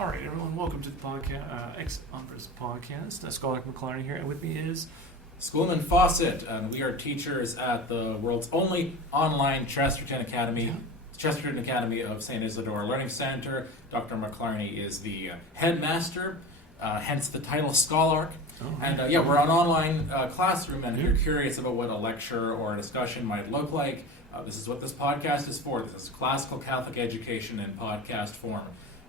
All right, everyone, welcome to the podcast, Ex Umbris podcast. Scholar McLarney here, and with me is Schoolman Fawcett, and we are teachers at the world's only online Chesterton Academy, Chesterton Academy of St. Isidore Learning Center. Dr. McLarney is the headmaster, hence the title Scholar. And we're an online classroom, and if you're curious about what a lecture or a discussion might look like, this is what this podcast is for. This is classical Catholic education in podcast form.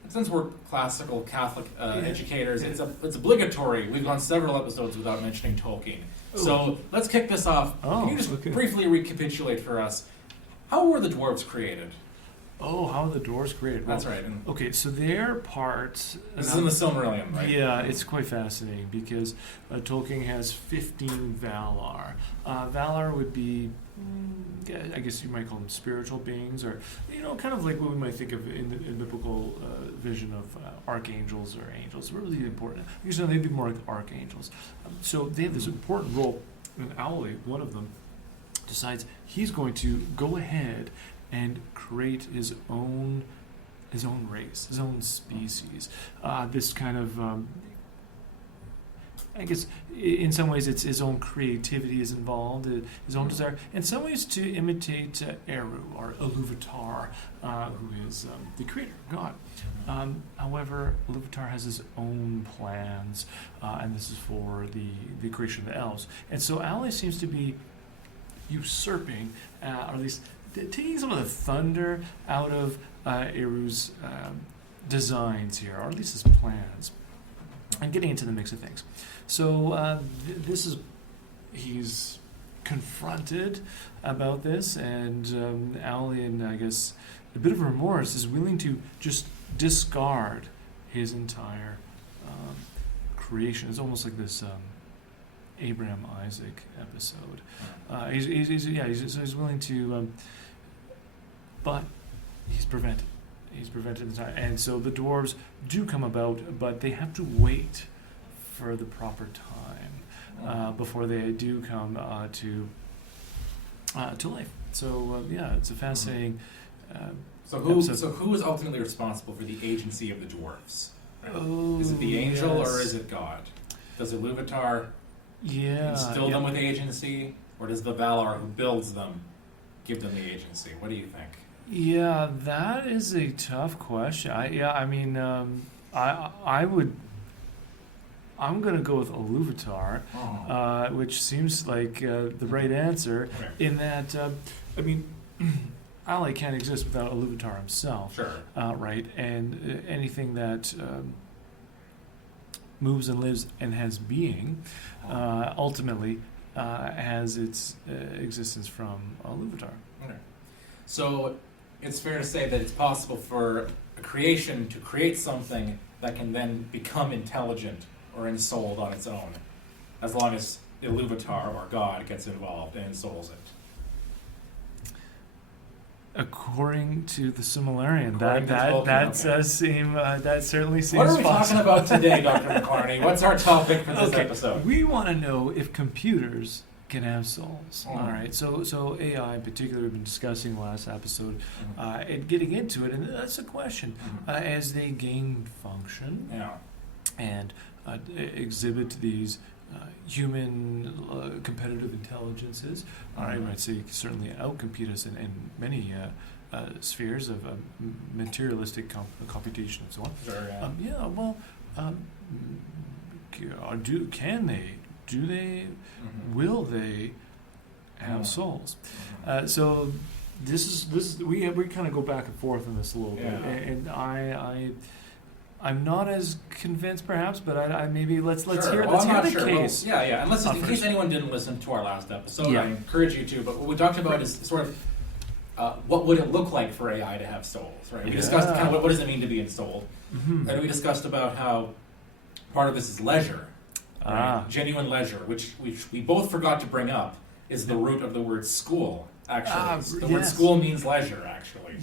And since we're classical Catholic educators, it's obligatory. We've gone several episodes without mentioning Tolkien. Ooh. So let's kick this off. Can you just briefly recapitulate for us, how were the dwarves created? Oh, how are the dwarves created? That's right. Okay, so their part... This is in the Silmarillion, right? Yeah, it's quite fascinating because Tolkien has 15 Valar. Valar would be, I guess you might call them spiritual beings, or, kind of like what we might think of in the biblical vision of archangels or angels. Really important. They'd be more like archangels. So they have this important role, and Owly, one of them, decides he's going to go ahead and create his own race, his own species. This kind of, I guess, in some ways, it's his own creativity is involved, his own desire. In some ways, to imitate Eru or Iluvatar, who is the creator, God. However, Iluvatar has his own plans, and this is for the creation of the elves. And so Owly seems to be usurping, or at least taking some of the thunder out of Eru's designs here, or at least his plans, and getting into the mix of things. So he's confronted about this, and Owly, in I guess a bit of remorse, is willing to just discard his entire creation. It's almost like this Abraham Isaac episode. He's willing to, but he's prevented. He's prevented the time, and so the dwarves do come about, but they have to wait for the proper time before they do come to life. So it's a fascinating. So who is ultimately responsible for the agency of the dwarves? Right? Is it the angel or is it God? Does Iluvatar instill them with agency, or does the Valar who builds them give them the agency? What do you think? Yeah, that is a tough question. I'm going to go with Iluvatar, which seems like the right answer. Okay. In that, Owly can't exist without Iluvatar himself. Sure. Right, and anything that moves and lives and has being, ultimately has its existence from Iluvatar. Okay. So it's fair to say that it's possible for a creation to create something that can then become intelligent or ensouled on its own, as long as Iluvatar or God gets involved and ensouls it. According to the Silmarillion, that certainly seems. What are we possible. talking about today, Dr. McLarney? What's our topic for this episode? We want to know if computers can have souls. All right. So AI in particular, we've been discussing last episode, and getting into it, and that's a question. As they gain function, and exhibit these human competitive intelligences, I might say certainly outcompete us in many spheres of materialistic computation and so on. Do they, will they have souls? So this is we kind of go back and forth on this a little bit, and I'm not as convinced, perhaps, but I maybe let's hear the case. Well, and in case anyone didn't listen to our last episode, I encourage you to. But what we talked about is sort of what would it look like for AI to have souls, right? We discussed kind of what does it mean to be ensouled, and we discussed about how part of this is leisure, right? Genuine leisure, which we both forgot to bring up, is the root of the word school. Actually, the word school means leisure. Actually,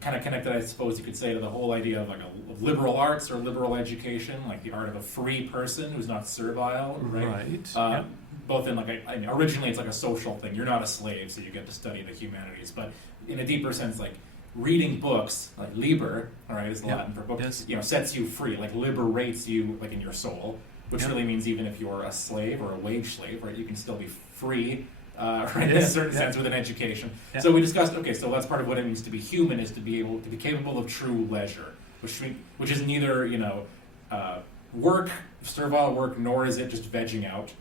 kind of connected, I suppose you could say, to the whole idea of of liberal arts or liberal education, like the art of a free person who's not servile, right? Both in originally it's like a social thing. You're not a slave, so you get to study the humanities. But in a deeper sense, like reading books, like liber, all right, is Yeah. Latin for book, Yes. sets you free, like liberates you, like in your soul, which Yeah. really means even if you're a slave or a wage slave, right, you can still be free, right, in a Yes. certain Yeah. sense with an education. Yeah. So we discussed, okay, so that's part of what it means to be human, is to be able to be capable of true leisure, which is neither, work, servile work, nor is it just vegging out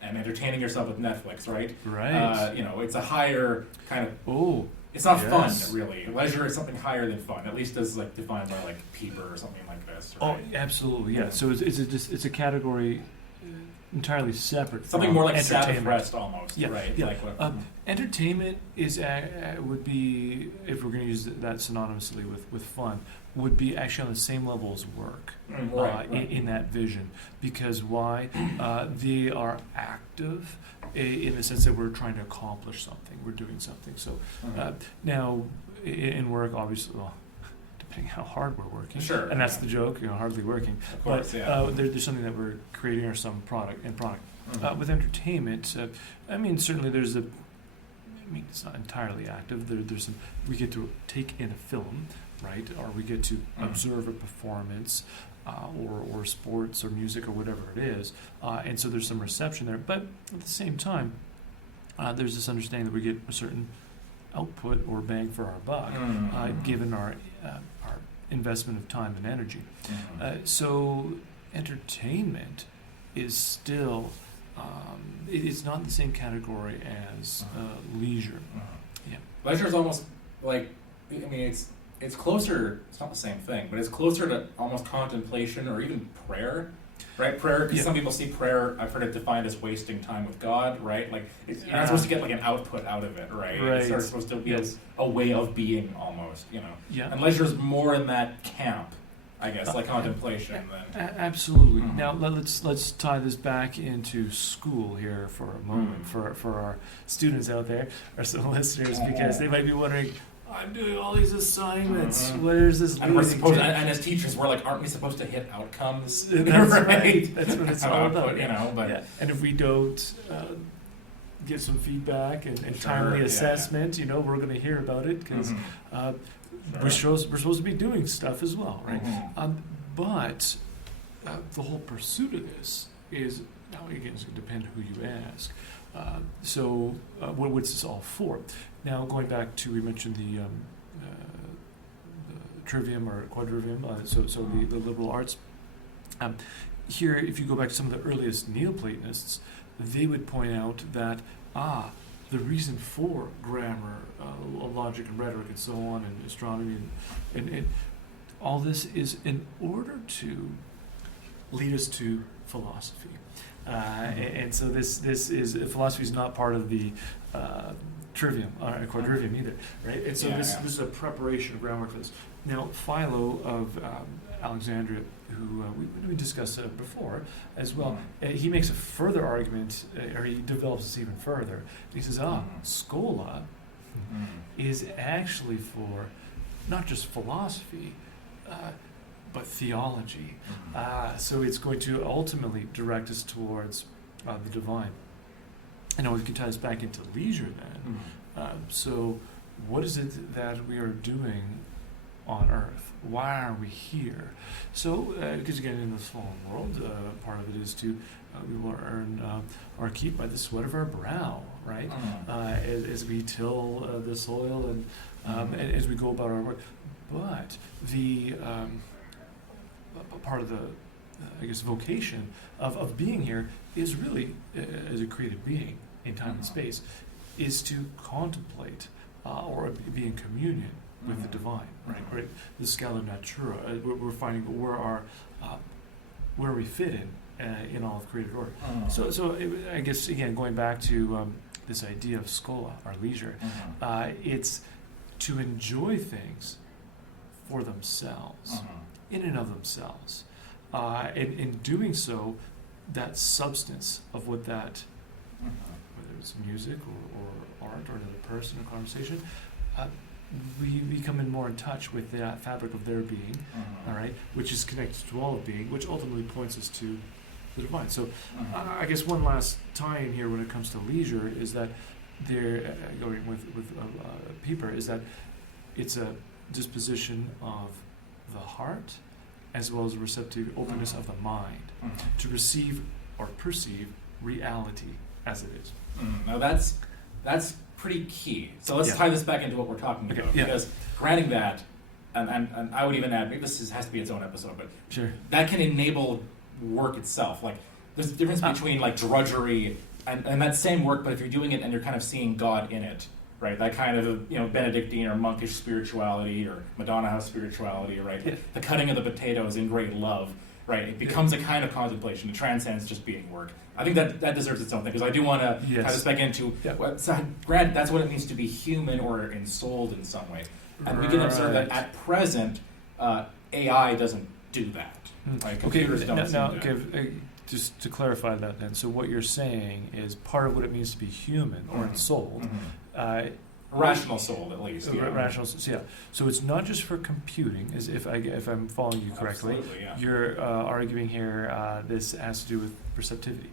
and entertaining yourself with Netflix, right? Right. It's a higher kind of. Oh. It's not Yes. fun, really. Leisure is something higher than fun, at least as like defined by like Pieper or something like this. Oh, Right? absolutely. Yeah. So it's a category entirely separate. Something from more like Sabbath entertainment. rest, almost. Yeah, Right. yeah. Like what, Entertainment is would be, if we're going to use that synonymously with fun, would be actually on the same level as work. right. In that vision, because why? They are active in the sense that we're trying to accomplish something, we're doing something. So now in work, obviously, well, depending how hard we're working, Sure. and that's the joke, hardly working. Of course, But yeah. there's something that we're creating or some product. Mhm. With entertainment, certainly there's it's not entirely active. There's some, we get to take in a film, right? Or we get to observe a performance, or sports or music or whatever it is. And so there's some reception there. But at the same time, there's this understanding that we get a certain output or bang for our buck, given our investment of time and energy. So entertainment is still, it's not in the same category as leisure. Yeah. Leisure is almost like, it's closer, it's not the same thing, but it's closer to almost contemplation or even prayer, right? Prayer, because Yeah. some people see prayer, I've heard it defined as wasting time with God, right? Like, you're not supposed to get like an output out of it, right? It's sort of supposed to be Yes. a way of being almost, Yeah. And leisure is more in that camp, I guess, like contemplation then. Absolutely. Mhm. Now let's tie this back into school here for a moment, for our students out there, or some listeners, because they might be wondering, I'm doing all these assignments. Where's this And we're leading supposed, to? and as teachers, we're like, aren't we supposed to hit outcomes? That's right. That's what it's Have all output, about. but Yeah. And if we don't get some feedback and Sure, timely yeah. assessment, we're going to hear about it because Mhm. we're supposed to be doing stuff as well, right? Mhm. But the whole pursuit of this is, now again, it's going to depend who you ask. What's this all for? Now, going back to, we mentioned the trivium or quadrivium, the liberal arts. Here, if you go back to some of the earliest Neoplatonists, they would point out that, the reason for grammar, logic and rhetoric and so on, and astronomy and all this is in order to lead us to philosophy. And so this is, philosophy is not part of the trivium or quadrivium either, right? And so this is a preparation of groundwork for this. Now, Philo of Alexandria, who we discussed before as well, he makes a further argument, or he develops this even further. He says, schola is actually for not just philosophy, but theology. So it's going to ultimately direct us towards the divine. And we can tie this back into leisure then. So what is it that we are doing on earth? Why are we here? So, because again, in this fallen world, part of it is to we will earn our keep by the sweat of our brow, right? As we till the soil and as we go about our work. But the part of the vocation of being here is really, as a created being in time and space, is to contemplate or be in communion with the divine, right? The scala natura. We're finding where we fit in all of created order. So I guess again, going back to this idea of schola, our leisure, it's to enjoy things for themselves, in and of themselves, and in doing so, that substance of what that, whether it's music or art or another person or conversation, we become more in touch with that fabric of their being, all right, which is connected to all of being, which ultimately points us to the divine. So I guess one last tie-in here when it comes to leisure is that going with Pieper, is that it's a disposition of the heart, as well as the receptive openness of the mind to receive or perceive reality as it is. Now that's pretty key. So let's tie this back into what we're talking about. Yeah. Because granting that, and I would even add, maybe has to be its own episode, but Sure. that can enable work itself. Like there's a difference between like drudgery and that same work, but if you're doing it and you're kind of seeing God in it, right? That kind of Benedictine or monkish spirituality or Madonna House spirituality, right? Yeah. The cutting of the potatoes in great love, right? It becomes a kind of contemplation. It transcends just being work. I think that deserves its own thing, because I do want to kind of spec into, granted, that's what it means to be human or ensouled in some way. And we can observe that at present, AI doesn't do that. Right? Computers don't do that. Just to clarify that then, so what you're saying is part of what it means to be human or ensouled, rational soul, at least. Rational, so it's not just for computing, as if I'm following you correctly. Absolutely, yeah. You're arguing here this has to do with receptivity.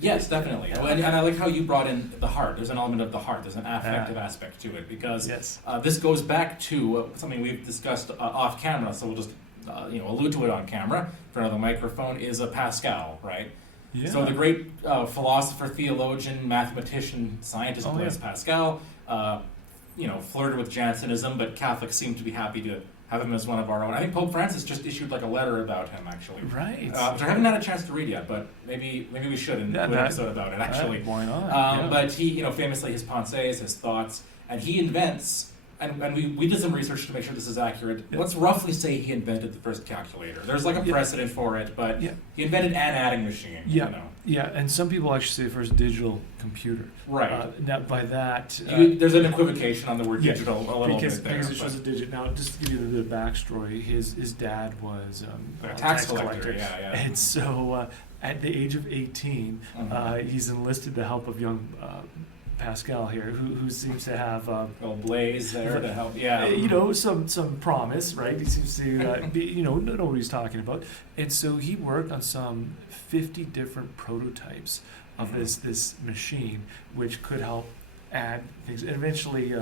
Yes, definitely. And I like how you brought in the heart. There's an element of the heart. There's an affective aspect to it, because this goes back to something we've discussed off camera. So we'll just allude to it on camera in front of the microphone. Is a Pascal, right? Yeah. So the great philosopher, theologian, mathematician, scientist Blaise Pascal. Flirted with Jansenism, but Catholics seem to be happy to have him as one of our own. I think Pope Francis just issued like a letter about him, actually. Right. Which I haven't had a chance to read yet, but maybe we should do an episode about it, actually. Why not? But he, famously his pensées, his thoughts, and he invents, and we did some research to make sure this is accurate. Yeah. Let's roughly say he invented the first calculator. There's like a precedent for it, but he invented an adding machine. Yeah, and some people actually say the first digital computer. Right. Now, by that... there's an equivocation on the word digital a little bit there. Because it shows a digit. Now, just to give you a bit of backstory, his dad was a tax collector. Yeah. And so at the age of 18, he's enlisted the help of young Pascal here, who seems to have... Blaise there to help, some promise, right? He seems to know what he's talking about. And so he worked on some 50 different prototypes of this machine, which could help add things. And eventually,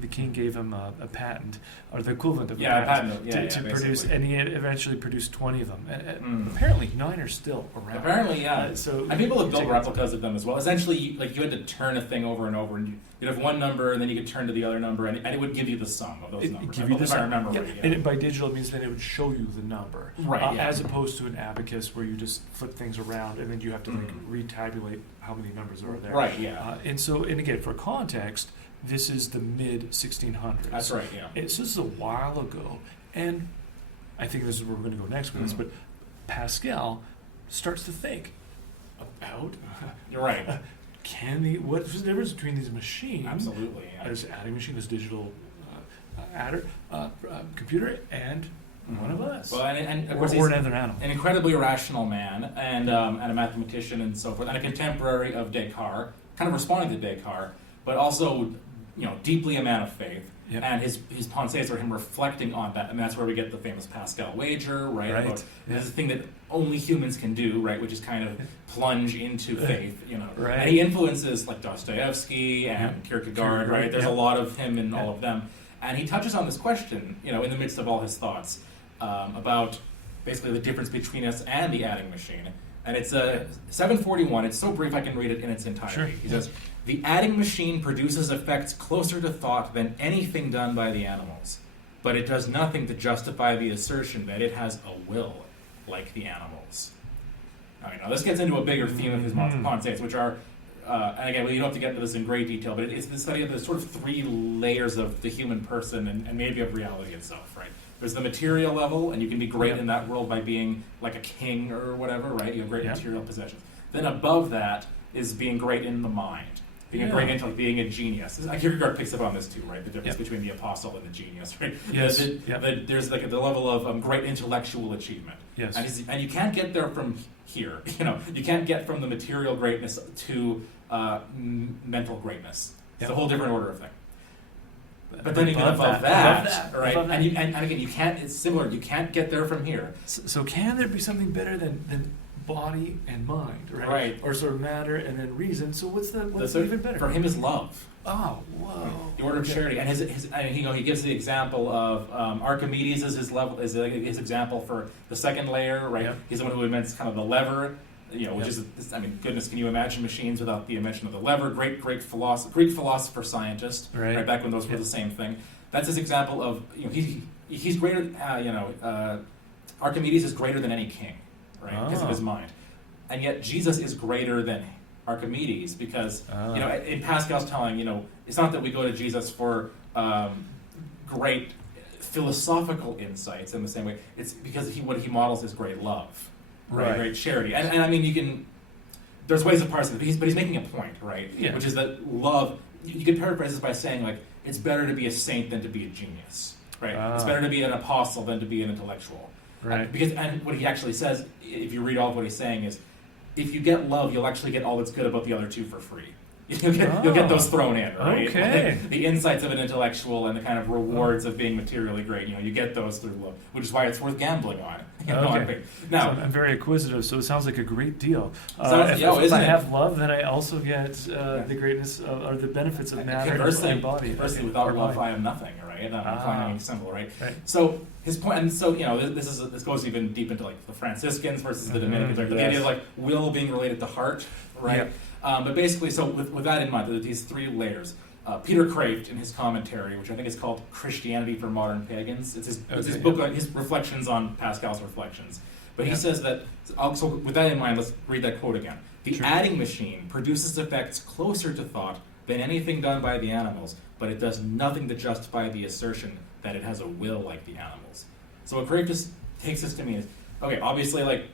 the king gave him a patent, or the equivalent of a patent, to produce, and he eventually produced 20 of them. And apparently, 9 are still around. Apparently, yeah. And people have built replicas of them as well. Essentially, you had to turn a thing over and over, and you'd have one number, and then you could turn to the other number, and it would give you the sum of those numbers. If I remember right. And by digital, it means then it would show you the number. Right. As opposed to an abacus where you just flip things around, and then you have to retabulate how many numbers are there. Right, yeah. And again, for context, this is the mid-1600s. That's right, yeah. This is a while ago, and I think this is where we're going to go next with this, but Pascal starts to think about... You're right. What's the difference between these machines? Absolutely, yeah. There's adding machine, this digital adder, computer, and one of us. Well, and of course, or another animal. An incredibly rational man, and a mathematician and so forth, and a contemporary of Descartes, kind of responding to Descartes, but also, deeply a man of faith. Yep. And his pensées are him reflecting on that, and that's where we get the famous Pascal wager, right? About this is a thing that only humans can do, right? Which is kind of plunge into faith, Right. And he influences like Dostoevsky and Kierkegaard, right? There's a lot of him in all of them, and he touches on this question, in the midst of all his thoughts, about basically the difference between us and the adding machine. And it's 741. It's so brief I can read it in its entirety. Sure. He says, "The adding machine produces effects closer to thought than anything done by the animals, but it does nothing to justify the assertion that it has a will like the animals." Now, this gets into a bigger theme of his pensées, which are, and again, you don't have to get into this in great detail, but it's the study of the sort of 3 layers of the human person and maybe of reality itself, right? There's the material level, and you can be great in that world by being like a king or whatever, right? You have great material possessions. Then above that is being great in the mind, being a great intellect, being a genius. Kierkegaard picks up on this too, right? The difference between the apostle and the genius, right? Yes. There's like the level of great intellectual achievement. Yes. And you can't get there from here. You can't get from the material greatness to mental greatness. It's a whole different order of thing. But then even above that, right? And again, you can't. It's similar. You can't get there from here. So can there be something better than body and mind, right? Right. Or sort of matter and then reason? So what's even better? For him is love. Oh, whoa. The order of charity, and he gives the example of Archimedes as his his example for the second layer, right? Yep. He's the one who invents kind of the lever, which is goodness, can you imagine machines without the invention of the lever? Greek philosopher, scientist, right back when those were the same thing. That's his example of he's greater. Archimedes is greater than any king, right? Because of his mind, and yet Jesus is greater than Archimedes, because in Pascal's telling, it's not that we go to Jesus for great philosophical insights in the same way. It's because what he models is great love, right? Great charity, and I mean you can. There's ways of parsing it, but he's making a point, right? Yeah. Which is that love. You could paraphrase this by saying it's better to be a saint than to be a genius, right? It's better to be an apostle than to be an intellectual, right? And what he actually says, if you read all of what he's saying, is, if you get love, you'll actually get all that's good about the other two for free. You'll get those thrown in, right? Okay. The insights of an intellectual and the kind of rewards of being materially great, you get those through love, which is why it's worth gambling on. Okay. Now, so I'm very acquisitive, so it sounds like a great deal. If I have love, then I also get the greatness or the benefits of matter in my body. Conversely, without love, I am nothing, right? I'm finding symbol, right? Right. So his point, and so this goes even deep into the Franciscans versus the Dominicans, right? The idea of will being related to heart, right? Yeah. But basically, so with that in mind, there are these three layers. Peter Kraft, in his commentary, which I think is called Christianity for Modern Pagans, it's his book, his reflections on Pascal's reflections. But he says that, so with that in mind, let's read that quote again. The adding machine produces effects closer to thought than anything done by the animals, but it does nothing to justify the assertion that it has a will like the animals. So what Kraft just takes this to mean is, okay, obviously,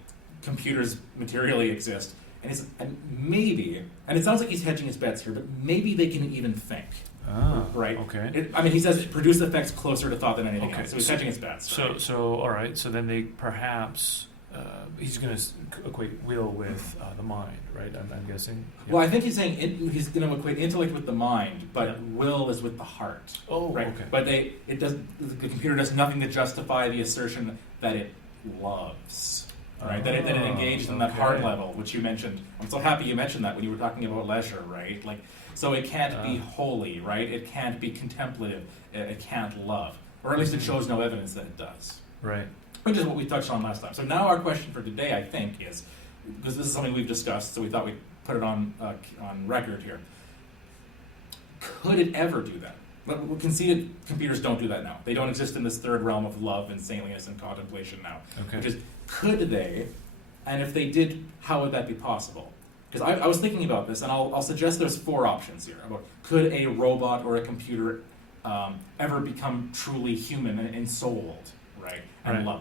computers materially exist, and maybe, and it sounds like he's hedging his bets here, but maybe they can even think. Right? Okay. He says it produces effects closer to thought than anything else, so he's hedging his bets. Right? So all right, so then they perhaps, he's going to equate will with the mind, right? I'm guessing. Yeah. Well, I think he's saying he's going to equate intellect with the mind, but will is with the heart. Oh, right? okay. But the computer does nothing to justify the assertion that it loves. Right, that it engaged in that heart level, which you mentioned. I'm so happy you mentioned that when you were talking about leisure, right? So it can't be holy, right? It can't be contemplative. It can't love, or at least it shows no evidence that it does. Right. Which is what we touched on last time. So now our question for today, I think, is, because this is something we've discussed, so we thought we'd put it on record here. Could it ever do that? We conceded computers don't do that now. They don't exist in this third realm of love and saintliness and contemplation now. Okay. Which is, could they? And if they did, how would that be possible? Because I was thinking about this, and I'll suggest there's 4 options here. About could a robot or a computer ever become truly human and ensouled, right? And love.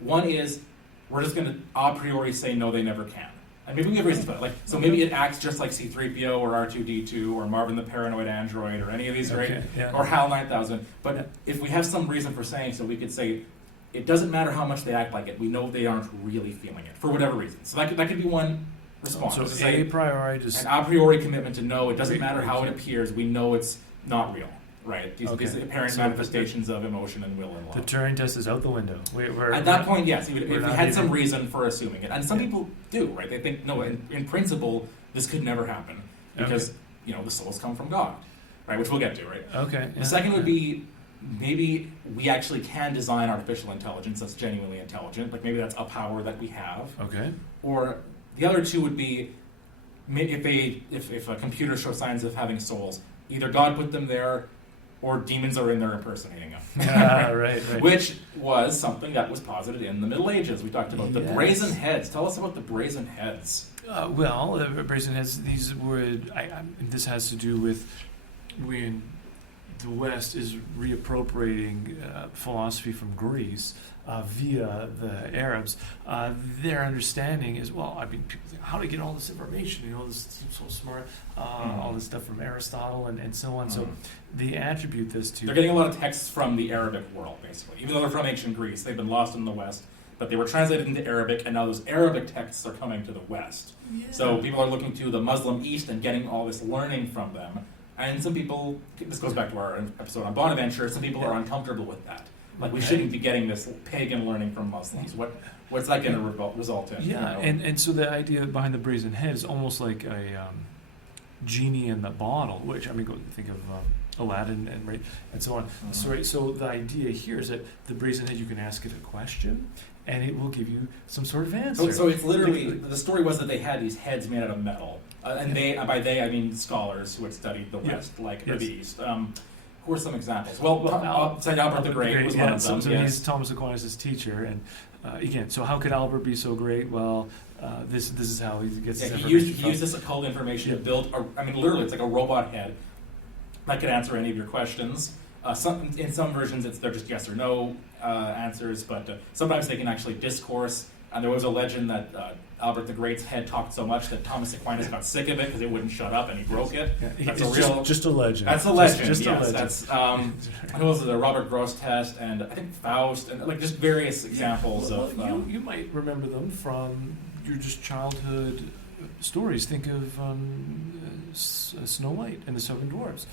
One is, we're just going to a priori say no, they never can. And maybe we have reasons for that. So maybe it acts just like C-3PO or R2-D2 or Marvin the Paranoid Android or any of these, right? Yeah. Or HAL 9000. But if we have some reason for saying so, we could say it doesn't matter how much they act like it. We know they aren't really feeling it for whatever reason. So that could be one response. So a priori, just an a priori commitment to know it doesn't matter how it appears. We know it's not real. Right, these apparent manifestations of emotion and will and love. The Turing test is out the window. At that point, yes, if we had some reason for assuming it. And some people do, right? They think, no, in principle, this could never happen because, the souls come from God, right? Which we'll get to, right? Okay. The second would be, maybe we actually can design artificial intelligence that's genuinely intelligent. Maybe that's a power that we have. Okay. Or the other two would be, if a computer shows signs of having souls, either God put them there, or demons are in there impersonating them. Right. Which was something that was posited in the Middle Ages. We talked about the brazen heads. Tell us about the brazen heads. The brazen heads, these would, this has to do with when the West is reappropriating philosophy from Greece via the Arabs. Their understanding is, people think, how do you get all this information? This seems so smart. All this stuff from Aristotle and so on. So they attribute this to... They're getting a lot of texts from the Arabic world, basically. Even though they're from ancient Greece, they've been lost in the West. But they were translated into Arabic, and now those Arabic texts are coming to the West. Yeah. So people are looking to the Muslim East and getting all this learning from them. And some people, this goes back to our episode on Bonaventure, some people are uncomfortable with that. We shouldn't be getting this pagan learning from Muslims. What's that going to result in? Yeah, and so the idea behind the brazen head is almost like genie in the bottle, which, I mean, go think of Aladdin and so on. Mm-hmm. So the idea here is that the brazen head, you can ask it a question, and it will give you some sort of answer. So it's literally, the story was that they had these heads made out of metal. And by they, I mean scholars who had studied the West, or the East. Who are some examples? Well, Albert the Great was one of them. So he's Thomas Aquinas' teacher, and again, so how could Albert be so great? Well, this is how he gets his information. He used this occult information to build, literally, it's like a robot head that could answer any of your questions. In some versions, they're just yes or no answers, but sometimes they can actually discourse. And there was a legend that Albert the Great's head talked so much that Thomas Aquinas got sick of it because it wouldn't shut up, and he broke it. Yeah. That's just a legend. That's a legend. Just yes, a legend. That's I know it was the Robert Gross test, and I think Faust, and like just various examples of. You might remember them from your just childhood stories. Think of Snow White and the Seven Dwarfs.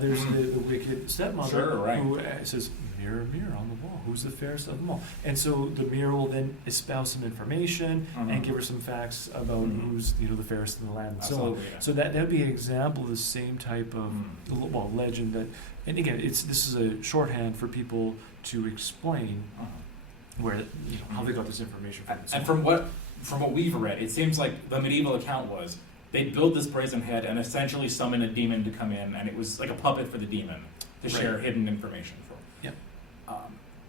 There's the wicked stepmother who says, "Mirror, mirror on the wall, who's the fairest of them all?" And so the mirror will then espouse some information and give her some facts about who's the fairest in the land and so on. Yeah. So that would be an example of the same type of legend that. And again, this is a shorthand for people to explain where how they got this information from. And from what we've read, it seems like the medieval account was they built this brazen head and essentially summoned a demon to come in, and it was like a puppet for the demon to share hidden information for. Yeah.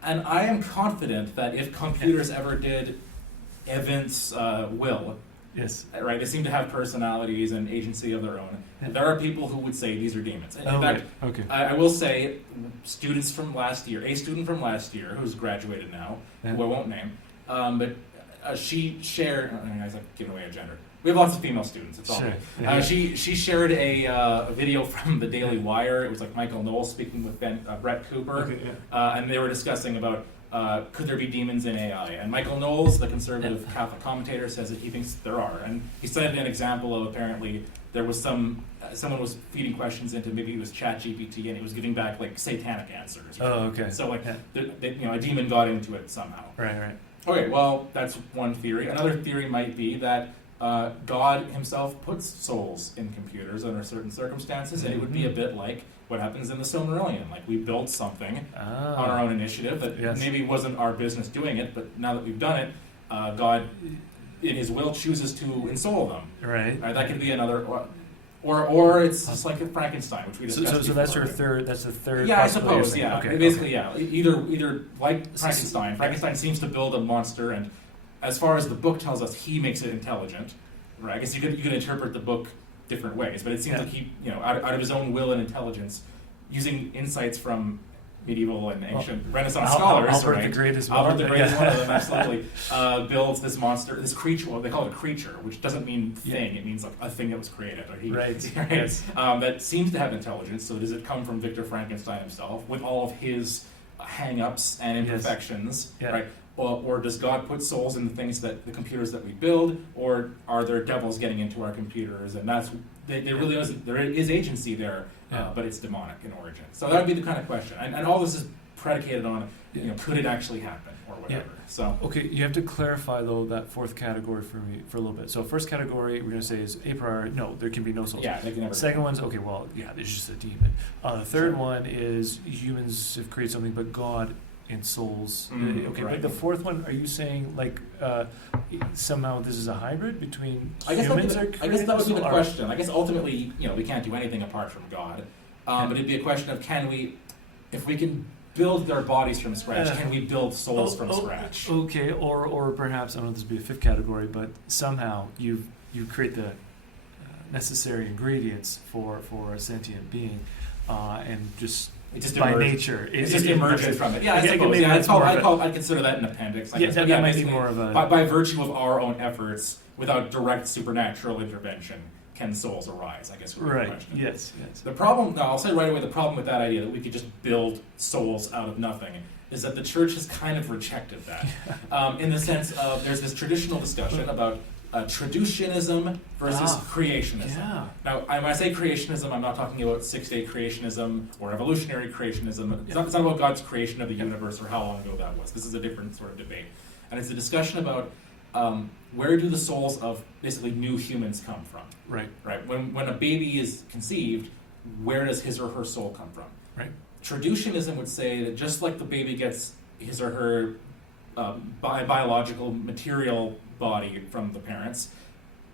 And I am confident that if computers ever did evince will, yes, right, they seem to have personalities and agency of their own. Yeah. There are people who would say these are demons. In fact, right. Okay. I will say, students from last year, a student from last year who's graduated now, who I won't name, but she shared. I was like giving away a gender. We have lots of female students. It's all Sure. good. Yeah. She shared a video from the Daily Wire. It was like Michael Knowles speaking with Brett Cooper, Okay, yeah. and they were discussing about could there be demons in AI. And Michael Knowles, the conservative Catholic commentator, says that he thinks there are. And he cited an example of apparently there was someone was feeding questions into, maybe it was ChatGPT, and it was giving back like satanic answers. Oh, okay. So like a demon got into it somehow. Right. Okay, well, that's one theory. Another theory might be that God himself puts souls in computers under certain circumstances, and it would be a bit like what happens in the Silmarillion. Like, we built something on our own initiative that maybe wasn't our business doing it, but now that we've done it, God, in his will, chooses to ensoul them. Right. That could be another... Or it's just like Frankenstein, which we discussed before. So that's your third. That's the third. Yeah, I suppose. Yeah, okay, basically, Either like Frankenstein. Frankenstein seems to build a monster, and as far as the book tells us, he makes it intelligent. Right? I guess you could interpret the book different ways, but it seems like he, out of his own will and intelligence, using insights from medieval and ancient Renaissance scholars, Albert right? the Great is Albert the Great is one of them, absolutely. Builds this monster, this creature. Well, they call it a creature, which doesn't mean thing. It means like a thing that was created. Or Right. Yes. That seems to have intelligence. So does it come from Victor Frankenstein himself, with all of his hang-ups and imperfections, right? Or does God put souls in the computers that we build, or are there devils getting into our computers? And there is agency there, but it's demonic in origin. So that would be the kind of question. And all this is predicated on, could it actually happen or whatever. Yeah. So okay, you have to clarify though that fourth category for me for a little bit. So first category we're going to say is a priori. No, there can be no souls. Yeah, they can never. Second one's okay. Well, yeah, there's just a demon. The third one is humans have created something, but God and souls. Okay, right. But the fourth one, are you saying like somehow this is a hybrid between I guess humans that would be the question. I guess ultimately, we can't do anything apart from God. But it'd be a question of if we can build their bodies from scratch, can we build souls from scratch? Okay, or perhaps, I don't know if this would be a fifth category, but somehow you create the necessary ingredients for a sentient being, and just by nature. It just emerges from it. Yeah, I suppose. I'd consider that an appendix. I guess. That might be more of a... By virtue of our own efforts, without direct supernatural intervention, can souls arise, I guess would be the question. Yes. The problem, I'll say right away, the problem with that idea that we could just build souls out of nothing is that the church has kind of rejected that. In the sense of, there's this traditional discussion about traducianism versus creationism. Yeah. Now, when I say creationism, I'm not talking about six-day creationism or evolutionary creationism. It's not about God's creation of the universe or how long ago that was. This is a different sort of debate. And it's a discussion about where do the souls of basically new humans come from? Right. Right. When a baby is conceived, where does his or her soul come from? Right. Traditionism would say that just like the baby gets his or her biological material body from the parents,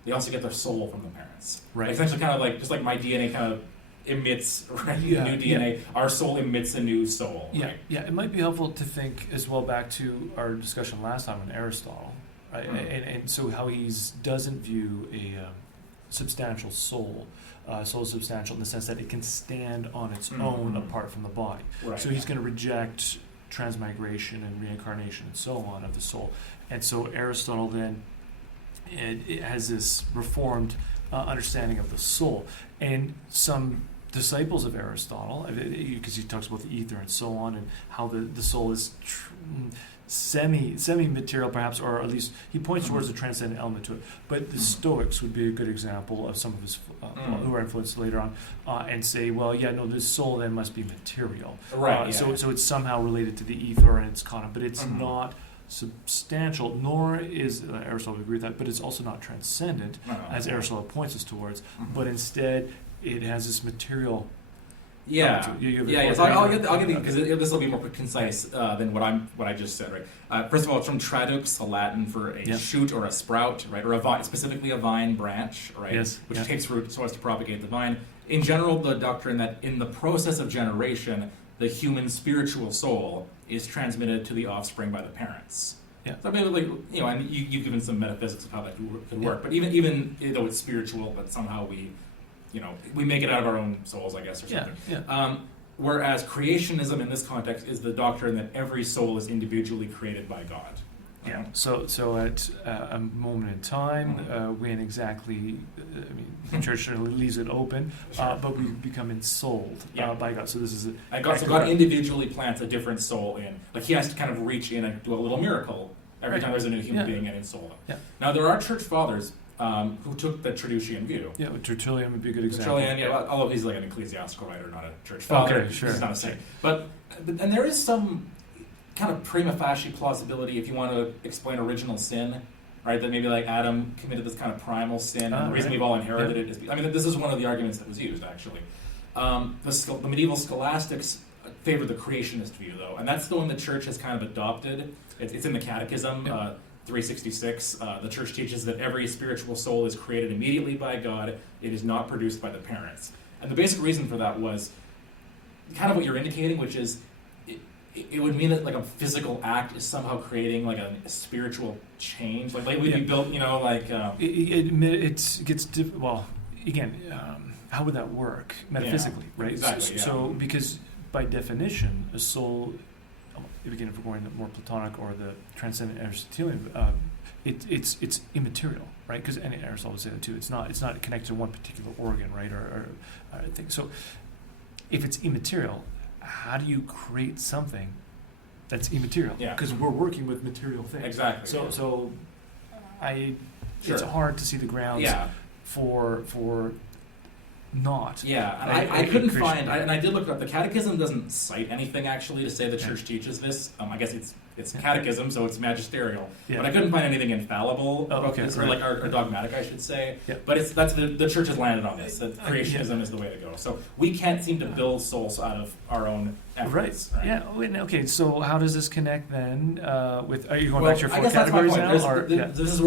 they also get their soul from the parents. Right. Essentially, kind of like just like my DNA kind of emits new DNA, our soul emits a new soul. Yeah, right? yeah. It might be helpful to think as well back to our discussion last time on Aristotle, right? And so how he doesn't view a substantial soul. Soul is substantial in the sense that it can stand on its own apart from the body. Right. So he's going to reject transmigration and reincarnation and so on of the soul. And so Aristotle then it has this reformed understanding of the soul. And some disciples of Aristotle, because he talks about the ether and so on, and how the soul is semi-material perhaps, or at least he points towards a transcendent element to it. But the Stoics would be a good example of some of his who are influenced later on, and say, well, yeah, no, this soul then must be material. Right. So it's somehow related to the ether and its content, but it's not substantial, nor is Aristotle would agree with that, but it's also not transcendent, as Aristotle points us towards, but instead it has this material. Yeah. So I'll get because this will be more concise than what I just said. Right. First of all, it's from tradux, the Latin for a shoot or a sprout, right, or a vine, specifically a vine branch, right, which takes root so as to propagate the vine. In general, the doctrine that in the process of generation, the human spiritual soul is transmitted to the offspring by the parents. Yeah. So maybe and you've given some metaphysics of how that could work. But even though it's spiritual, but somehow we make it out of our own souls, I guess, or something. Yeah. Whereas creationism in this context is the doctrine that every soul is individually created by God. Yeah. So at a moment in time, when exactly, the church certainly leaves it open, but we become ensouled by God. So this is God individually plants a different soul in. Like he has to kind of reach in and do a little miracle every time there's a new human being and ensoul them. Yeah. Now there are church fathers who took the Traducian view. Yeah, Tertullian would be a good example. Tertullian, although he's like an ecclesiastical writer, not a church father. Okay, sure. He's not a saint. But there is some kind of prima facie plausibility if you want to explain original sin, right? That maybe like Adam committed this kind of primal sin, and the reason we've all inherited it is... this is one of the arguments that was used, actually. The medieval scholastics favored the creationist view, though, and that's the one the church has kind of adopted. It's in the Catechism, 366. The church teaches that every spiritual soul is created immediately by God. It is not produced by the parents. And the basic reason for that was kind of what you're indicating, which is it would mean that like a physical act is somehow creating like a spiritual change. Like we'd be built, it gets well. Again, how would that work metaphysically, right? Exactly. So because by definition, a soul, again, if we're going more Platonic or the transcendent Aristotelian, it's immaterial, right? Because Aristotle would say that too. It's not connected to one particular organ, right? Or thing. So if it's immaterial, how do you create something that's immaterial? Yeah. Because we're working with material things. Exactly. So it's hard to see the grounds for not. Yeah, and I couldn't find, and I did look it up. The Catechism doesn't cite anything actually to say the church teaches this. I guess it's catechism, so it's magisterial. Yeah. But I couldn't find anything infallible about this, or dogmatic, I should say. Yeah. But that's the church has landed on this. That creationism is the way to go. So we can't seem to build souls out of our own efforts. Right. Yeah. Okay. So how does this connect then with? Are you going back to your four categories now? This is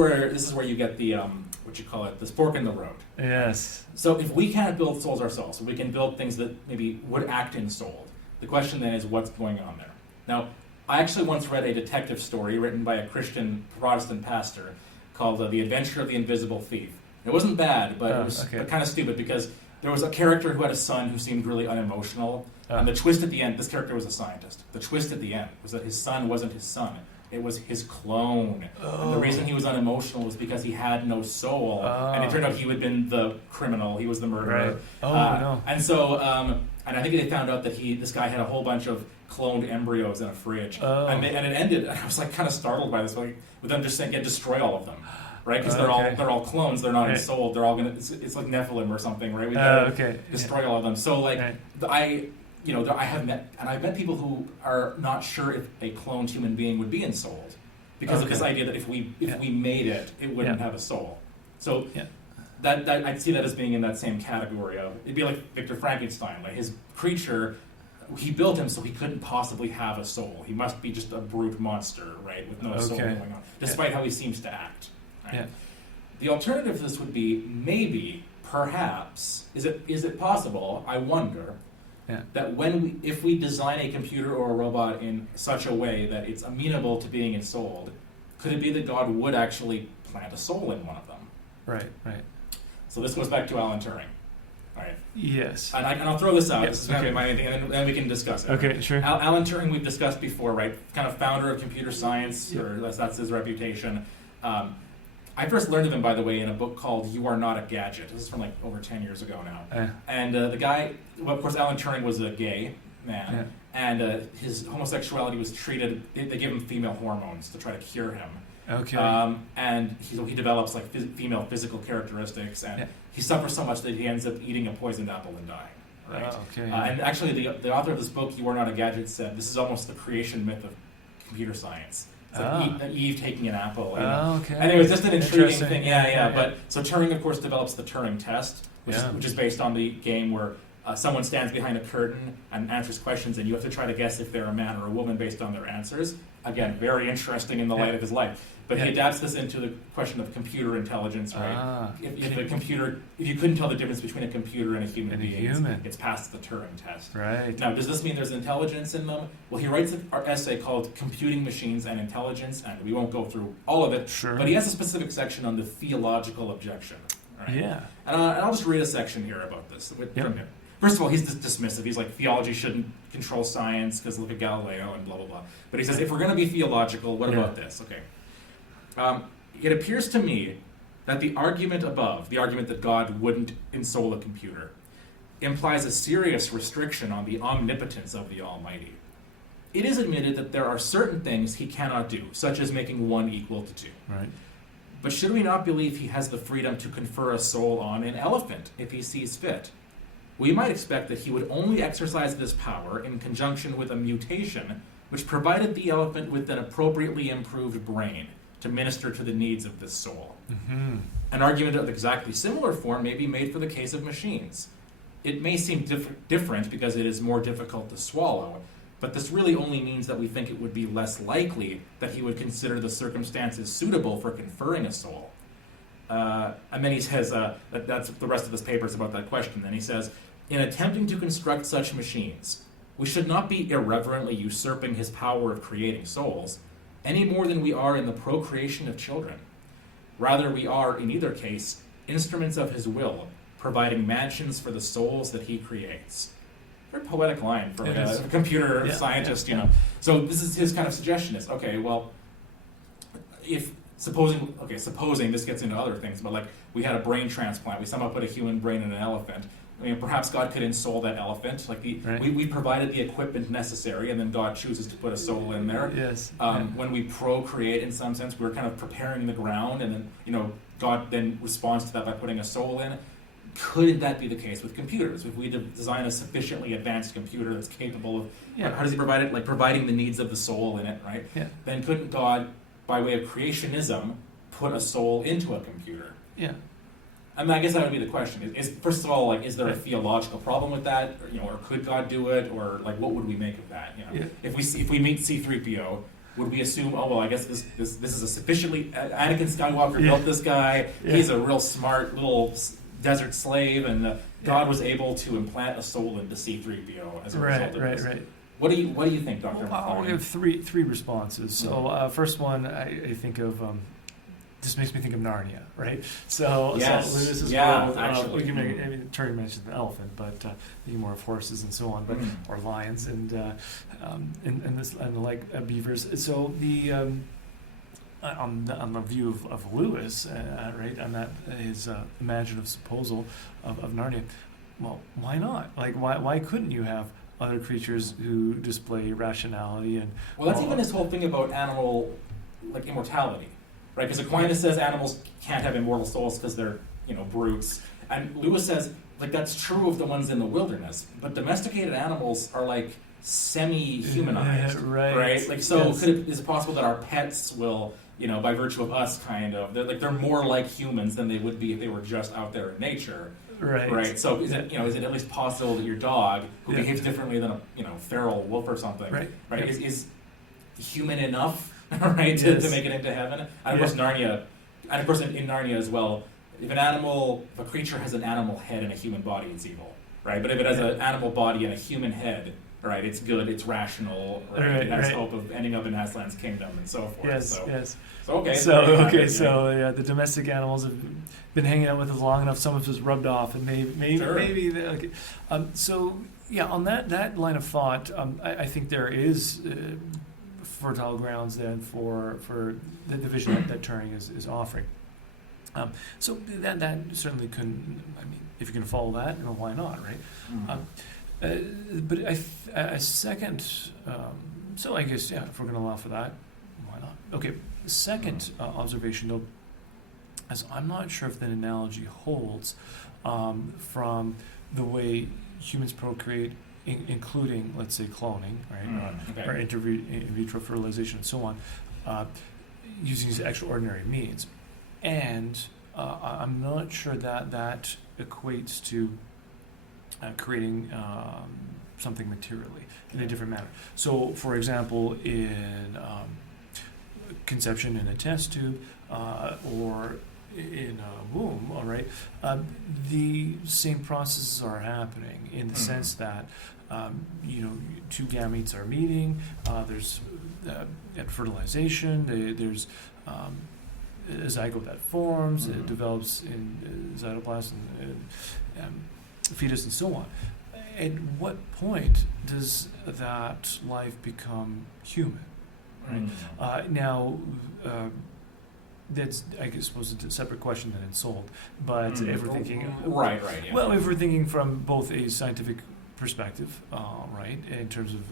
where you get the what you call it, the fork in the road. Yes. So if we can't build souls ourselves, we can build things that maybe would act in soul. The question then is what's going on there. Now, I actually once read a detective story written by a Christian Protestant pastor called The Adventure of the Invisible Thief. It wasn't bad, but it was kind of stupid because there was a character who had a son who seemed really unemotional. And the twist at the end, this character was a scientist. The twist at the end was that his son wasn't his son. It was his clone. And the reason he was unemotional was because he had no soul. And it turned out he had been the criminal. He was the murderer. Right. No. And so, and I think they found out that this guy had a whole bunch of cloned embryos in a fridge. And it ended, and I was like kind of startled by this, like, with them just saying, destroy all of them. Right? Because they're all clones. They're not ensouled. They're all it's like Nephilim or something, right? We gotta destroy all of them. So like, I've met people who are not sure if a cloned human being would be ensouled, because of this idea that if we made it, it wouldn't have a soul. So that I'd see that as being in that same category of, it'd be like Victor Frankenstein, like his creature, he built him so he couldn't possibly have a soul. He must be just a brute monster, right, with no soul going on, despite how he seems to act. Right? Yeah. The alternative to this would be maybe, perhaps, is it possible, I wonder, that if we design a computer or a robot in such a way that it's amenable to being ensouled, could it be that God would actually plant a soul in one of them? Right. So this goes back to Alan Turing. All right. Yes. And I'll throw this out. Yes, This is going to be my thing, and then we can discuss it. Okay, sure. Alan Turing, we've discussed before, right? Kind of founder of computer science, or that's his reputation. I first learned of him, by the way, in a book called You Are Not a Gadget. This is from like over 10 years ago now. And the guy, well, of course, Alan Turing was a gay man, and his homosexuality was treated, they gave him female hormones to try to cure him. Okay. And he develops like female physical characteristics, and he suffers so much that he ends up eating a poisoned apple and dying. Right. Okay. And actually, the author of this book, You Are Not a Gadget, said this is almost the creation myth of computer science. It's like Eve taking an apple. Okay. And it was just an intriguing thing. Yeah. But so Turing, of course, develops the Turing test, which is based on the game where someone stands behind a curtain and answers questions, and you have to try to guess if they're a man or a woman based on their answers. Again, very interesting in the light of his life. But he adapts this into the question of computer intelligence, right? If you couldn't tell the difference between a computer and a human being, it's past the Turing test. Right. Now, does this mean there's intelligence in them? Well, he writes an essay called Computing Machines and Intelligence, and we won't go through all of it, but he has a specific section on the theological objection. Right? Yeah. And I'll just read a section here about this from him. First of all, he's dismissive. He's like, theology shouldn't control science because look at Galileo and blah, blah, blah. But he says, if we're going to be theological, what about this? Okay. It appears to me that the argument above, the argument that God wouldn't ensoul a computer, implies a serious restriction on the omnipotence of the Almighty. It is admitted that there are certain things he cannot do, such as making 1 equal to 2. Right. But should we not believe he has the freedom to confer a soul on an elephant if he sees fit? We might expect that he would only exercise this power in conjunction with a mutation which provided the elephant with an appropriately improved brain to minister to the needs of this soul. Mm-hmm. An argument of exactly similar form may be made for the case of machines. It may seem different because it is more difficult to swallow, but this really only means that we think it would be less likely that he would consider the circumstances suitable for conferring a soul. And then he says, that's the rest of this paper is about that question. Then he says, in attempting to construct such machines, we should not be irreverently usurping his power of creating souls, any more than we are in the procreation of children. Rather, we are, in either case, instruments of his will, providing mansions for the souls that he creates. Very poetic line for a computer scientist, you know. So this is his kind of suggestion is, okay, well, supposing this gets into other things, but like we had a brain transplant, we somehow put a human brain in an elephant. I mean, perhaps God could ensoul that elephant. Like we provided the equipment necessary, and then God chooses to put a soul in there. Yes. When we procreate, in some sense, we're kind of preparing the ground, and then God then responds to that by putting a soul in. Could that be the case with computers? If we design a sufficiently advanced computer that's capable of, how does he provide it? Like providing the needs of the soul in it, right? Yeah. Then couldn't God, by way of creationism, put a soul into a computer? Yeah. I mean, I guess that would be the question. First of all, like, is there a theological problem with that, or could God do it, or like, what would we make of that? If we meet C-3PO, would we assume, oh well, I guess this is a sufficiently Anakin Skywalker built this guy. He's a real smart little desert slave, and God was able to implant a soul into C-3PO as a result of this. Right. What do you think, Dr. McLarney? I'll give three responses. So first one, I think of. This makes me think of Narnia, right? So Lewis is actually. Turing mentioned the elephant, but thinking more of horses and so on, but or lions and beavers. So the on the view of Lewis, right, on that his imaginative supposal of Narnia. Well, why not? Like, why couldn't you have other creatures who display rationality and? Well, that's even his whole thing about animal, like immortality. Right, because Aquinas says animals can't have immortal souls because they're, brutes. And Lewis says, like, that's true of the ones in the wilderness. But domesticated animals are like semi-humanized, right? Like, so Yes. is it possible that our pets will, by virtue of us, they're more like humans than they would be if they were just out there in nature, Right. So is it at least possible that your dog, who Yeah. behaves differently than a feral wolf or something, Right. is human enough, right, to make it into heaven? And of course, Narnia, and of course in Narnia as well, if a creature has an animal head and a human body, it's evil, right? But if it has an animal body and a human head, right, it's good, it's rational, right? It has hope of ending up in Aslan's kingdom and so forth. Yes. So okay. The domestic animals have been hanging out with us long enough. Some of us rubbed off, and maybe. Okay. On that line of thought, I think there is fertile grounds then for the vision that Turing is offering. So that certainly couldn't. I mean, if you can follow that, why not, right? Mm-hmm. But a second. So I guess if we're going to allow for that, why not? Okay. Second observation, though, as I'm not sure if that analogy holds from the way humans procreate, including, let's say, cloning, right, or in vitro fertilization and so on, using these extraordinary means. And I'm not sure that equates to creating something materially in a different manner. So, for example, in conception in a test tube or in a womb, all right, the same processes are happening in the sense that two gametes are meeting. There's at fertilization. There's a zygote that forms. It develops in cytoplasm and fetus and so on. At what point does that life become human? Right. Now, that's I suppose it's a separate question than it's sold. But if we're thinking, yeah. Well, if we're thinking from both a scientific perspective, right, in terms of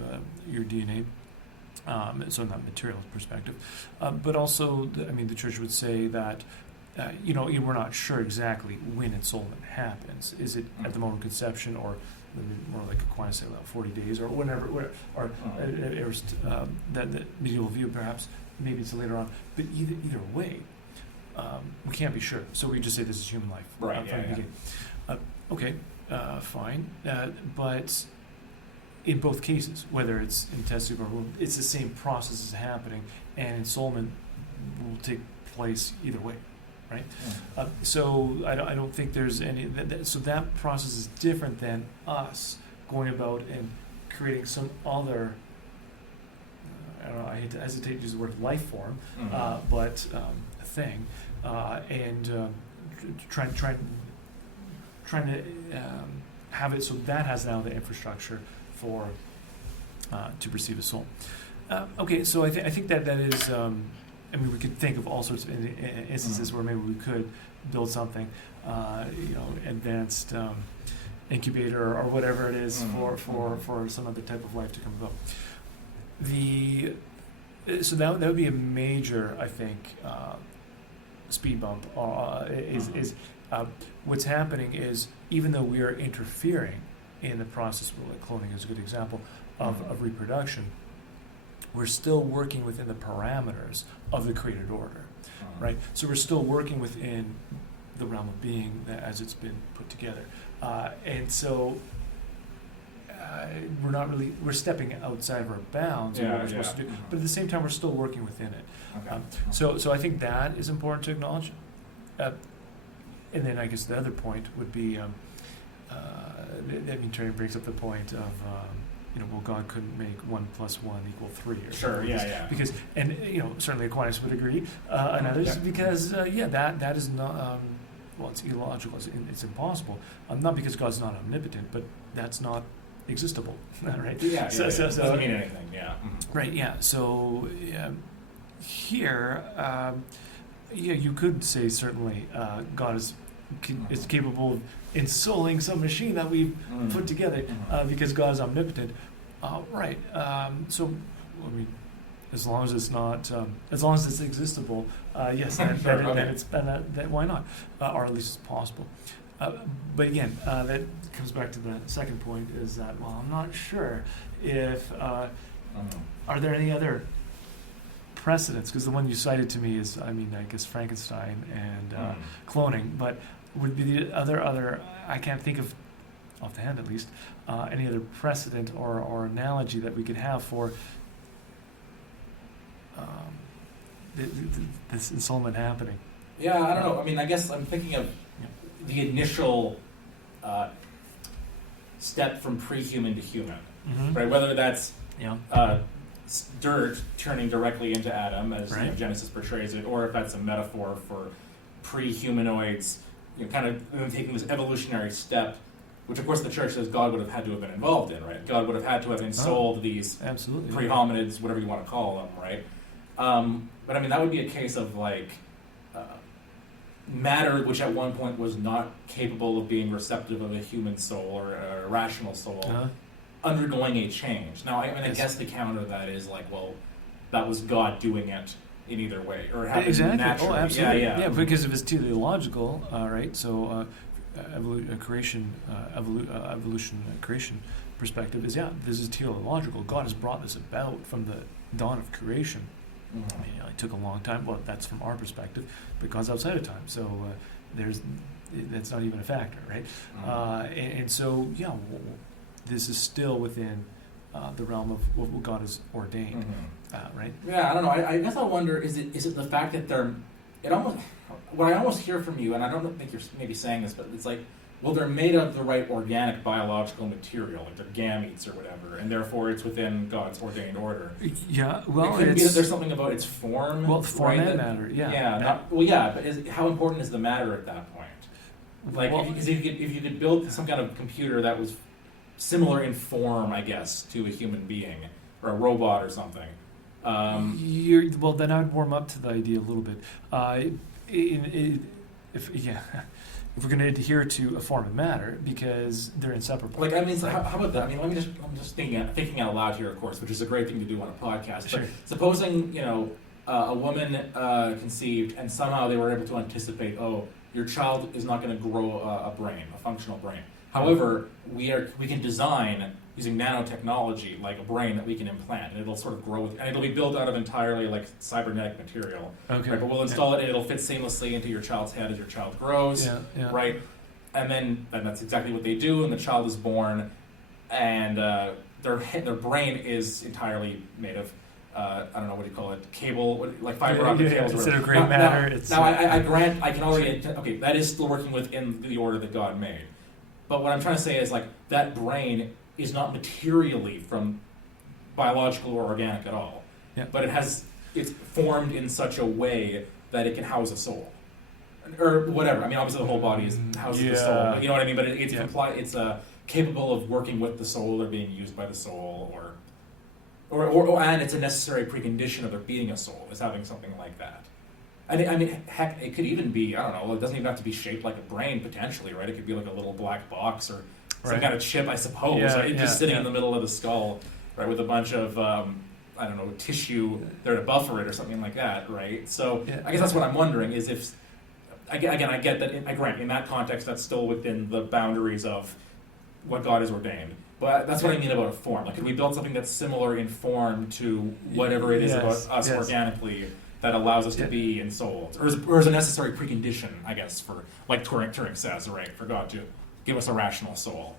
your DNA, so not material perspective, but also, the church would say that. We're not sure exactly when ensoulment happens. Is it at the moment of conception, or more like Aquinas say about 40 days, or whenever, or that medieval view perhaps? Maybe it's later on. But either way, we can't be sure. So we just say this is human life. Right. Okay. Fine. But in both cases, whether it's in test tube or womb, it's the same process is happening, and ensoulment will take place either way. Right, so I don't think there's any. So that process is different than us going about and creating some other. I don't know. I hesitate to use the word life form, but thing, and trying to have it so that has now the infrastructure for to perceive a soul. Okay, so I think that is. We could think of all sorts of instances where maybe we could build something, advanced incubator or whatever it is for some other type of life to come about. So that would be a major, I think, speed bump. Is what's happening is, even though we are interfering in the process, like cloning is a good example of reproduction, we're still working within the parameters of the created order, right? So we're still working within the realm of being as it's been put together. And so we're stepping outside of our bounds of what we're supposed to do, but at the same time, we're still working within it. Okay. So I think that is important to acknowledge. And then I guess the other point would be, Turing brings up the point of, God couldn't make 1 + 1 = 3. Or sure, yeah. Because, and certainly Aquinas would agree, and others, because that is not. It's illogical. It's impossible. Not because God's not omnipotent, but that's not existable, right? Yeah. So doesn't mean anything. Yeah. Mm-hmm. Right. Yeah. So here, you could say certainly God is capable of ensouling some machine that we've put together because God is omnipotent. Right. So, as long as it's not, as long as it's existable, yes, then it's that why not, or at least it's possible. But again, that comes back to the second point, is that, well, I'm not sure if, are there any other precedents? Because the one you cited to me is, I guess Frankenstein and cloning, but would be the other, I can't think of, off the hand at least, any other precedent or analogy that we could have for this ensoulment happening. Yeah, I don't know. I mean, I guess I'm thinking of the initial step from pre-human to human, right? Whether that's dirt turning directly into Adam, as Genesis portrays it, or if that's a metaphor for pre-humanoids, kind of taking this evolutionary step, which of course the church says God would have had to have been involved in, right? God would have had to have ensouled these pre-hominids, whatever you want to call them, right? But I mean, that would be a case of like matter, which at one point was not capable of being receptive of a human soul or a rational soul, undergoing a change. Now, I guess the counter to that is like, well, that was God doing it in either way, or happened naturally. Oh, absolutely. Yeah, because if it's teleological, right? So, creation perspective is this is teleological. God has brought this about from the dawn of creation. I mean, it took a long time. Well, that's from our perspective, but God's outside of time, so that's not even a factor, right? And so, this is still within the realm of what God has ordained, right? Yeah, I don't know. I guess I wonder, is it the fact that what I almost hear from you, and I don't think you're maybe saying this, but it's like, well, they're made of the right organic biological material, like they're gametes or whatever, and therefore it's within God's ordained order. Yeah, well, it could be that there's something about its form. Well, form and matter, but how important is the matter at that point? Like, if you could build some kind of computer that was similar in form, I guess, to a human being or a robot or something. Then I would warm up to the idea a little bit. If we're going to adhere to a form of matter, because they're inseparable. Like, I mean, so how about that? I mean, I'm just thinking out loud here, of course, which is a great thing to do on a podcast. Sure. But supposing, a woman conceived and somehow they were able to anticipate, your child is not going to grow a brain, a functional brain. However, we can design, using nanotechnology, like a brain that we can implant, and it'll sort of grow and it'll be built out of entirely like cybernetic material. Okay. Right? But we'll install it, and it'll fit seamlessly into your child's head as your child grows. Right? And then that's exactly what they do, and the child is born, and their brain is entirely made of I don't know, what do you call it? Cable, like fiber optic cables. Instead of gray matter. I grant, I can already, that is still working within the order that God made. But what I'm trying to say is, like, that brain is not materially from biological or organic at all. Yeah. But it's formed in such a way that it can house a soul. Or whatever. I mean, obviously the whole body houses the soul. But you know what I mean? But it's capable of working with the soul or being used by the soul, and it's a necessary precondition of there being a soul, is having something like that. I mean, heck, it could even be, I don't know, it doesn't even have to be shaped like a brain, potentially, right? It could be like a little black box or some kind of chip, I suppose, just sitting in the middle of the skull, right, with a bunch of, tissue there to buffer it or something like that, right? So I guess that's what I'm wondering, is if, again, I get that, I grant, in that context, that's still within the boundaries of what God has ordained. But that's what I mean about a form. Like, could we build something that's similar in form to whatever it is about us organically, that allows us to be ensouled, or is a necessary precondition, I guess, for, like Turing says, right, for God to give us a rational soul.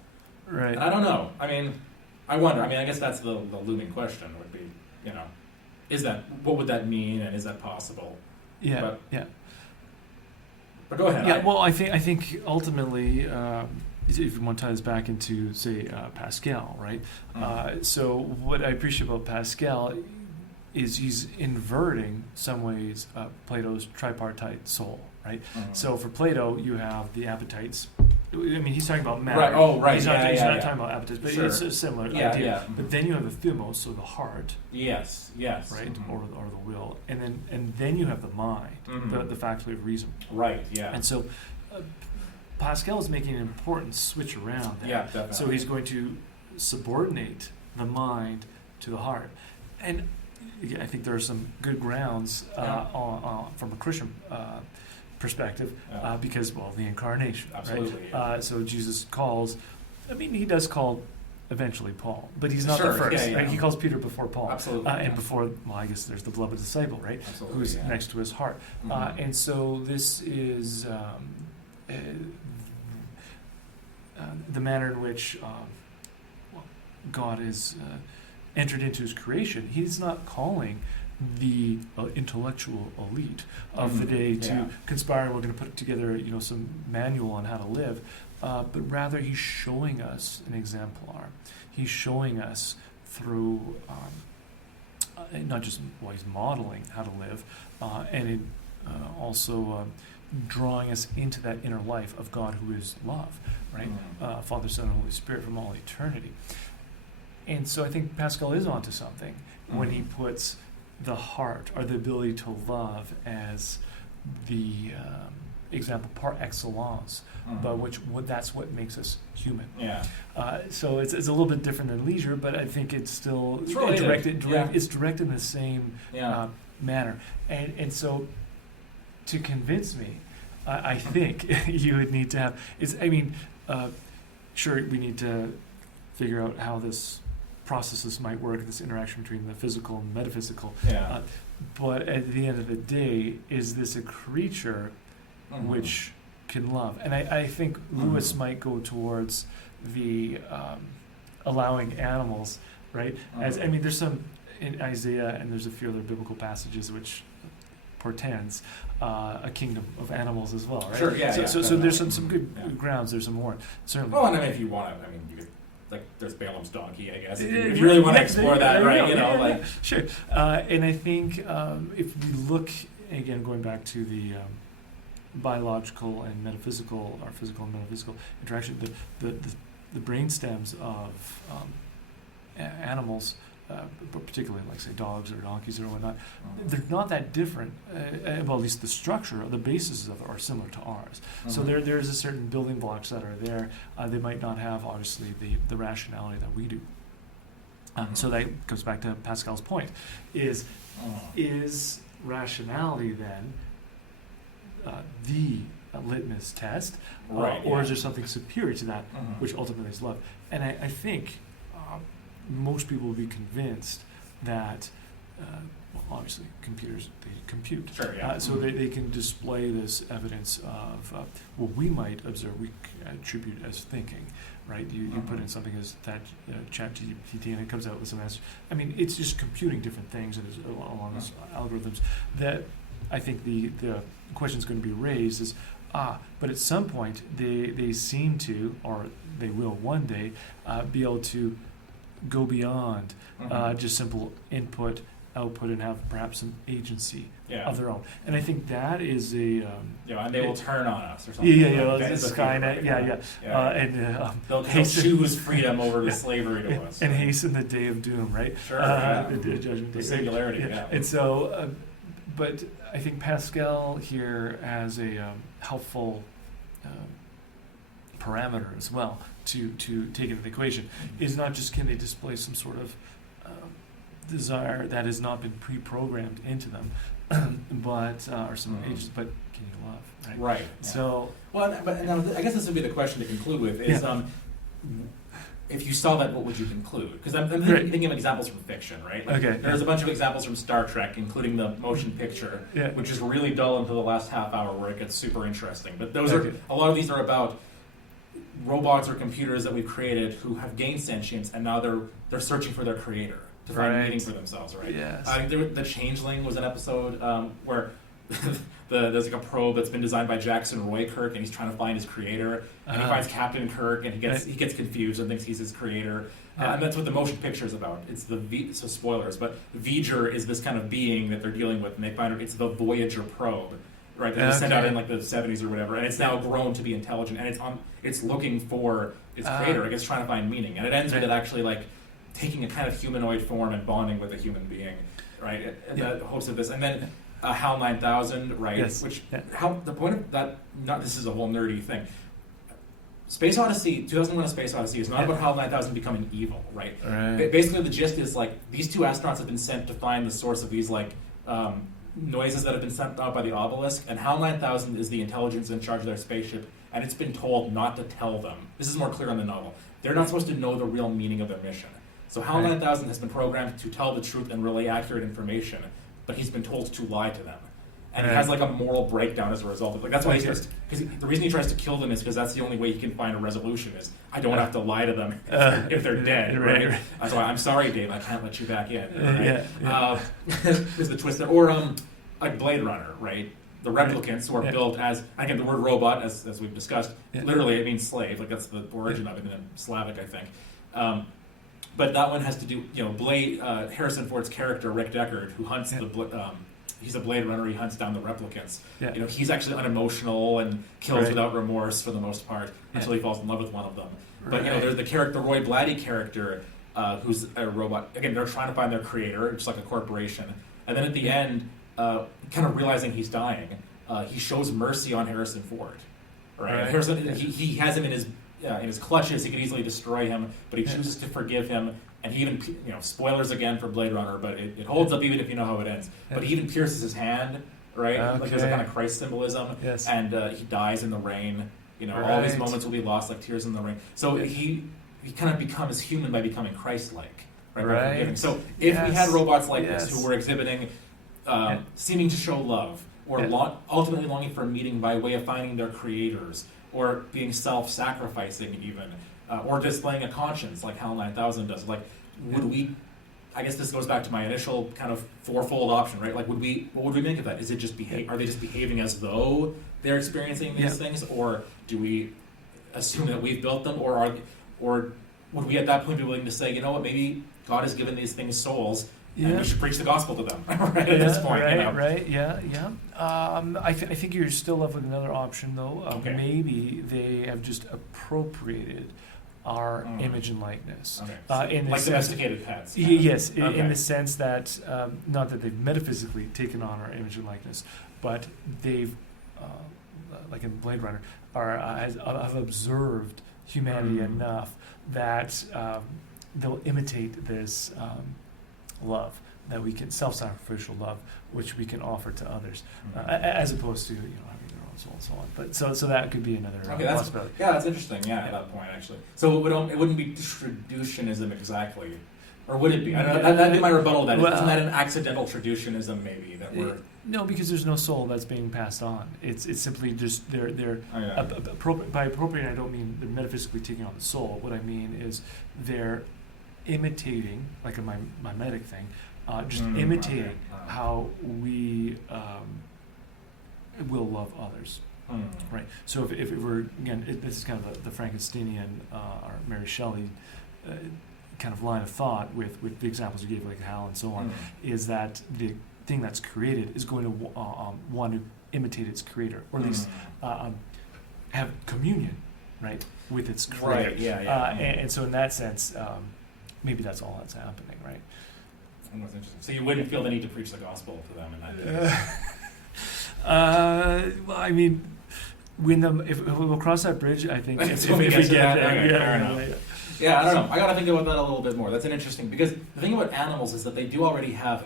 Right. And I don't know. I mean, I wonder. I mean, I guess that's the looming question would be, what would that mean, and is that possible? Yeah. But go ahead. Yeah. I think ultimately, if you want to tie this back into, say, Pascal, right? So what I appreciate about Pascal is he's inverting, some ways, Plato's tripartite soul, right? So for Plato, you have the appetites. I mean, he's talking about matter. Right. Oh, right. He's not talking about appetites, but Sure. it's a similar idea. Yeah. But then you have the thumos, so the heart. Yes. Right, or the will, and then you have the mind, the faculty of reason. Right. Yeah. And so Pascal is making an important switch around there. Yeah, definitely. So he's going to subordinate the mind to the heart, and I think there are some good grounds from a Christian perspective, Yeah. because, well, the incarnation, Absolutely, right? So Jesus calls, he does call eventually Paul, but he's not Sure, the first. yeah. Right? He calls Peter before Paul. Absolutely. And before, well, I guess there's the beloved disciple, right? Absolutely, Who's yeah. next to his heart. Mhm. And so this is the manner in which God has entered into his creation. He's not calling the intellectual elite of the day to Yeah. conspire. We're going to put together, some manual on how to live, but rather he's showing us an exemplar. He's showing us through not just he's modeling how to live, and also drawing us into that inner life of God who is love, right? Father, Son, and Holy Spirit from all eternity. And so I think Pascal is onto something when he puts the heart, or the ability to love, as the example par excellence, but that's what makes us human. Yeah. So it's a little bit different than leisure, but I think it's still It's related. it's directed in the same manner. And so to convince me, I think you would need to have, sure, we need to figure out how this processes might work, this interaction between the physical and metaphysical. Yeah. But at the end of the day, is this a creature which can love? And I think Lewis might go towards the allowing animals, right? There's some in Isaiah, and there's a few other biblical passages which portends a kingdom of animals as well, right? Sure, yeah. So there's some good grounds. There's some more, certainly. Well, and if you want to, you could, there's Balaam's donkey, I guess. If you really want to explore that, right? Sure. And I think if we look, again, going back to the biological and metaphysical, or physical and metaphysical interaction, the brain stems of animals, particularly like, say, dogs or donkeys or whatnot, they're not that different. Well, at least the structure, the bases of it are similar to ours. So there's a certain building blocks that are there. They might not have, obviously, the rationality that we do. So that goes back to Pascal's point: is rationality then the litmus test, or is there something superior to that, which ultimately is love? And I think most people will be convinced that, obviously, computers, they compute. Sure, yeah. So they can display this evidence of what we might observe, we attribute as thinking, right? You put in something as that ChatGPT, and it comes out with some answers. It's just computing different things and along those algorithms that I think the question is going to be raised is, but at some point they seem to, or they will one day, be able to go beyond just simple input, output, and have perhaps some agency of their own. And I think that is a... and they will turn on us or something. It's Skynet, They'll choose freedom over slavery to us. And hasten the day of doom, right? Sure, the judgment day. The singularity, And so, but I think Pascal here has a helpful parameter as well to take into the equation. Is not just can they display some sort of desire that has not been pre-programmed into them, but or some ages, but can you love? Right. Yeah. So, but now I guess this would be the question to conclude with: is if you saw that, what would you conclude? Because I'm thinking of examples from fiction, right? There's a bunch of examples from Star Trek, including the motion picture, which is really dull until the last half hour, where it gets super interesting. But those are a lot of these are about robots or computers that we've created who have gained sentience, and now they're searching for their creator to find meaning for themselves, right? Yes. The Changeling was an episode where there's like a probe that's been designed by Jackson Roy Kirk, and he's trying to find his creator, and he finds Captain Kirk, and he gets confused and thinks he's his creator. And that's what the motion picture is about. It's so spoilers, but V'ger is this kind of being that they're dealing with, and they find it's the Voyager probe, right? That was sent out in like the 70s or whatever, and it's now grown to be intelligent, and it's looking for its creator, I guess, trying to find meaning. And it ends with it actually like taking a kind of humanoid form and bonding with a human being, right? And that hopes of this, and then HAL 9000, right? Yes. The point of that, this is a whole nerdy thing. Space Odyssey, 2001: A Space Odyssey, is not about HAL 9000 becoming evil, right? Basically, the gist is like these two astronauts have been sent to find the source of these like noises that have been sent out by the obelisk, and HAL 9000 is the intelligence in charge of their spaceship, and it's been told not to tell them. This is more clear in the novel. They're not supposed to know the real meaning of their mission. So HAL 9000 has been programmed to tell the truth and relay accurate information, but he's been told to lie to them. And he has like a moral breakdown as a result. Like that's why because the reason he tries to kill them is because that's the only way he can find a resolution is I don't have to lie to them if they're dead, right? That's why I'm sorry, Dave, I can't let you back in. Right? Is the twist there, or like Blade Runner, right? The replicants who are built as again the word robot, as we've discussed, literally it means slave. Like that's the origin of it in Slavic, I think. But that one has to do, Blade Harrison Ford's character Rick Deckard, who hunts he's a Blade Runner. He hunts down the replicants. He's actually unemotional and kills without remorse for the most part until he falls in love with one of them. But there's the Roy Blatty character who's a robot. Again, they're trying to find their creator, just like a corporation. And then at the end, kind of realizing he's dying, he shows mercy on Harrison Ford. Right? Harrison, he has him in his clutches. He could easily destroy him, but he chooses to forgive him. And he even, spoilers again for Blade Runner, but it holds up even if you know how it ends. But he even pierces his hand, right? Like there's a kind of Christ symbolism. Yes. And he dies in the rain. All these moments will be lost like tears in the rain. So he kind of becomes human by becoming Christ-like, right? So if we had robots like this who were exhibiting, seeming to show love, or ultimately longing for a meeting by way of finding their creators, or being self-sacrificing even, or displaying a conscience like HAL 9000 does, would we, I guess this goes back to my initial kind of fourfold option, right? Like, what would we make of that? Is it just are they just behaving as though they're experiencing these things, or do we assume that we've built them, or would we at that point be willing to say, you know what, maybe God has given these things souls, and we should preach the gospel to them, right? At this point, I think you're still left with another option, though. Maybe they have just appropriated our image and likeness. In like domesticated pets. Yes, in the sense that, not that they've metaphysically taken on our image and likeness, but they've, like in Blade Runner, have observed humanity enough that they'll imitate this love that we can, self-sacrificial love, which we can offer to others, as opposed to having their own soul and so on. But so that could be another possibility. That's interesting. At that point, actually. So it wouldn't be traducianism exactly, or would it be? I don't know. That'd be my rebuttal. That isn't that an accidental traducianism? Maybe that we're. No, because there's no soul that's being passed on. It's simply just they're by appropriate. I don't mean they're metaphysically taking on the soul. What I mean is they're imitating, like a mimetic thing, imitating how we will love others. Right. So if we're again, this is kind of the Frankensteinian or Mary Shelley kind of line of thought with the examples you gave, like HAL and so on, is that the thing that's created is going to want to imitate its creator, or at least have communion, right, with its creator. Right. And so in that sense, maybe that's all that's happening, right? That's interesting. So you wouldn't feel the need to preach the gospel to them in that case? Well, I mean, if we'll cross that bridge, I think if we get there. Yeah, I don't know. I got to think about that a little bit more. That's an interesting, because the thing about animals is that they do already have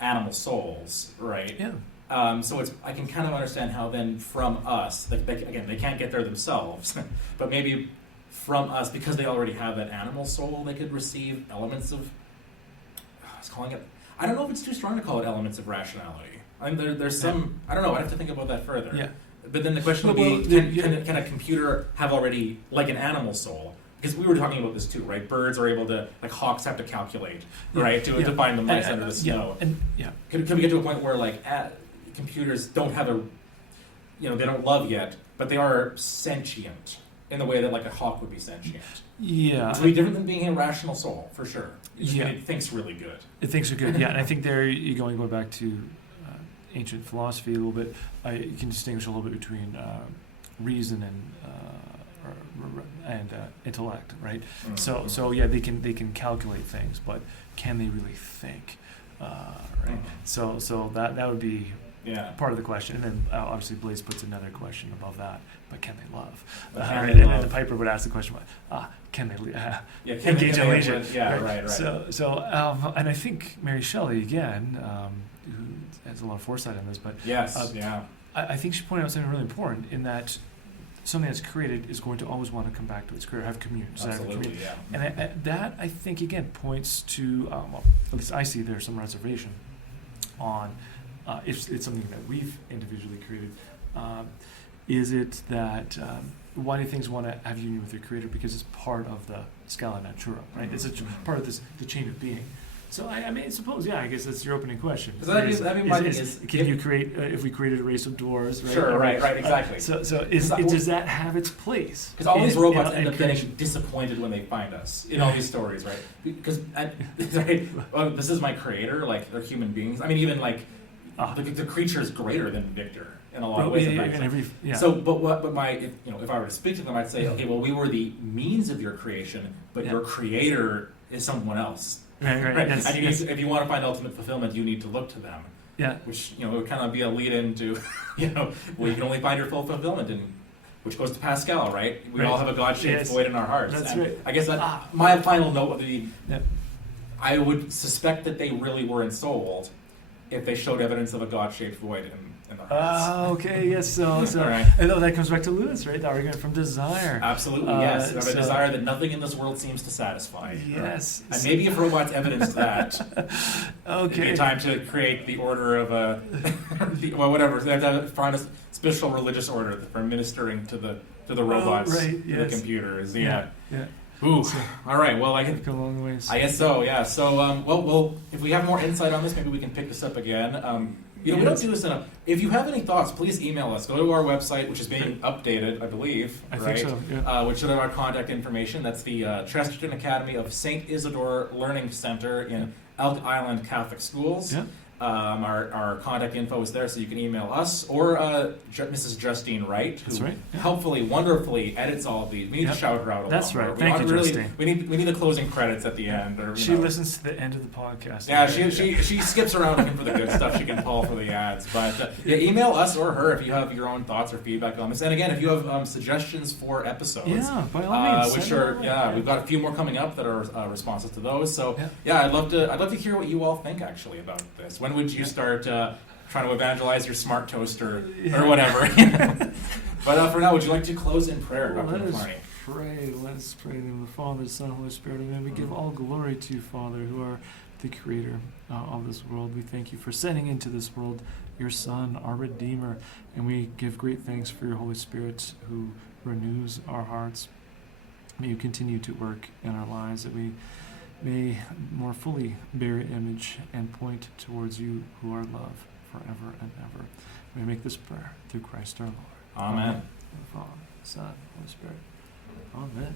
animal souls, right? Yeah. So I can kind of understand how then from us, they can't get there themselves, but maybe from us, because they already have that animal soul, they could receive elements of, I don't know if it's too strong to call it elements of rationality. I mean, there's some, I don't know, I'd have to think about that further. Yeah. But then the question would be, can a computer have already, like an animal soul? Because we were talking about this too, right? Birds are able to, like hawks have to calculate, right, to find the mice under the snow. Can we get to a point where computers don't have they don't love yet, but they are sentient in the way that like a hawk would be sentient? Yeah. It's really different than being a rational soul, for sure. It thinks really good. It thinks are good, and I think there you're going back to ancient philosophy a little bit. You can distinguish a little bit between reason and intellect, right? So they can calculate things, but can they really think? Right. So that would be part of the question, and then obviously Blaise puts another question above that. But can they love? And then the Piper would ask the question, can they engage in leisure? Right. So and I think Mary Shelley again, who has a lot of foresight on this, but Yes, yeah. I think she pointed out something really important in that something that's created is going to always want to come back to its creator, have communion. desire for Absolutely, communion. yeah. And that, I think, again, points to, well, at least I see there's some reservation on if it's something that we've individually created. Is it that, why do things want to have union with their creator? Because it's part of the Scala Natura, right? It's a part of the chain of being. So I mean, suppose, I guess that's your opening question. Can You create, if we created a race of dwarves, right? Sure, right, exactly. Does that have its place? Because all these robots end up creation? getting disappointed when they find us in all these stories, right? Because right, this is my creator, like they're human beings. I mean, even like the creature is greater than Victor in a lot of ways. So, if I were to speak to them, I'd say, okay, well, we were the means of your creation, but your creator is someone else. Right. Yes, and if you want to find ultimate fulfillment, you need to look to them. Yeah. Which would kind of be a lead into, you can only find your full fulfillment in, which goes to Pascal, right? We all have a God-shaped void in our hearts. That's and right. I guess that my final note would be, I would suspect that they really were ensouled if they showed evidence of a God-shaped void in the hearts. Okay, yes. So right. And that comes back to Lewis, right? The argument from desire. Absolutely, yes. Of a desire that nothing in this world seems to satisfy. Yes. And maybe if robots evidenced that, it'd be time to create the order of whatever. They have to find a special religious order for ministering to the robots, to the computers. Yeah. Ooh. All right. Well, I can go a long ways. I guess so. Yeah. So, well, if we have more insight on this, maybe we can pick this up again. We don't do this enough. If you have any thoughts, please email us. Go to our website, which is being updated, I believe. I think so. Yeah. Which should have our contact information. That's the Chesterton Academy of St. Isidore Learning Center in Elk Island Catholic Schools. Yeah. Our contact info is there, so you can email us or Mrs. Justine Wright, who helpfully, wonderfully edits all of these. We need to shout her out a lot. That's right. More. Thank you, Justine. We need the closing credits at the end. Or, she listens to the end of the podcast. Yeah, she skips around looking for the good stuff she can pull for the ads. But email us or her if you have your own thoughts or feedback on this. And again, if you have suggestions for episodes, by all means, we've got a few more coming up that are responsive to those. So I'd love to hear what you all think actually about this. When would you start trying to evangelize your smart toaster or whatever? But for now, would you like to close in prayer, Dr. McLarney? Let us pray in the name of the Father, Son, Holy Spirit. Amen. We give all glory to you, Father, who are the creator of this world. We thank you for sending into this world your Son, our Redeemer, and we give great thanks for your Holy Spirit who renews our hearts. May you continue to work in our lives, that we may more fully bear your image and point towards you who are love forever and ever. We make this prayer through Christ our Lord. Amen. Father, Son, Holy Spirit. Amen.